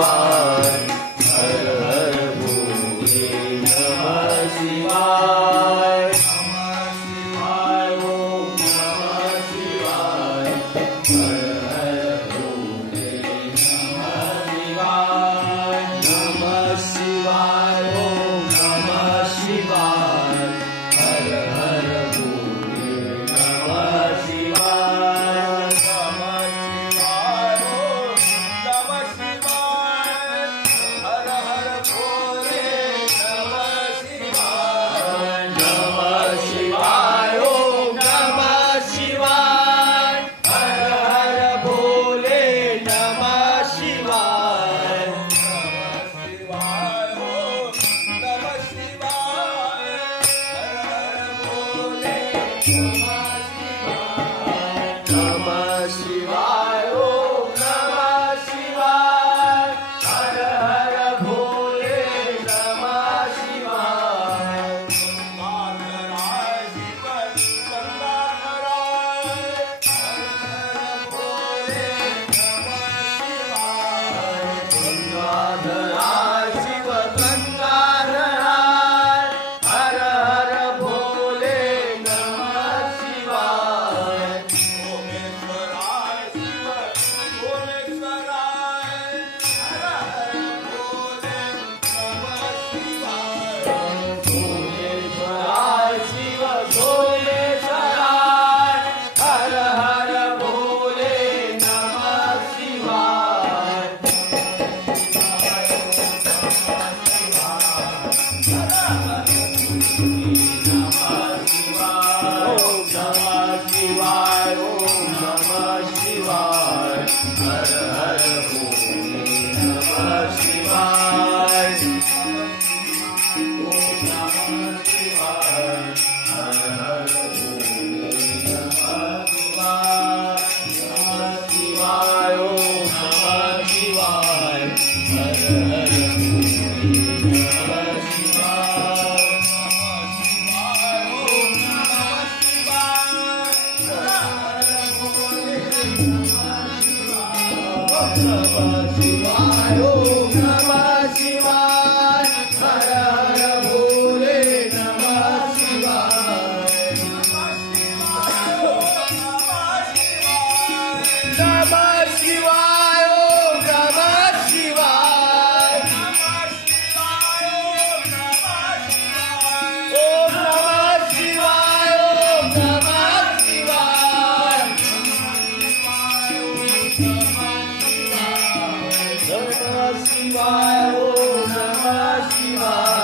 शिवाय हर हर भोले नमः शिवाय नमः शिवाय ओम नमः शिवाय हर हर भोले नमः शिवाय नमः शिवाय ओम नमः शिवाय हर हर भोले नमः शिवाय नमः शिवाय ओम नमः शिवाय हर हर भोले नमः शिवाय नमः शिवाय ओम नमः शिवाय हर हर भोले नमः शिवाय शिवाय ओम नमः शिवाय हर हर भोले नमः शिवाय ओम नमः शिवाय हर हर भोले नमः शिवाय गंगाधराय शिव गंगाधराय हर हर भोले नमः शिवाय गंगाधराय शिव गंगाधराय हर हर भोले नमः शिवाय ओमेश्वराय शिव ओमेश्वराय हर हर भोले नमः शिवाय सोमेश्वराय शिव सोमेश्वराय हर हर भोले नमः शिवाय नमः शिवाय ओम नमः शिवाय हर हर भोले नमः शिवाय ओम नमः शिवाय हर हर भोले नमः शिवाय नमः शिवाय ओम नमः शिवाय हर हर भोले नमः शिवाय ओम नमः शिवाय नमः शिवाय ओम नमः शिवाय हर हर भोले नमः शिवाय नमः शिवाय ओम नमः शिवाय ओम नमः शिवाय ओम नमः शिवाय नमः शिवाय ओम नमः शिवाय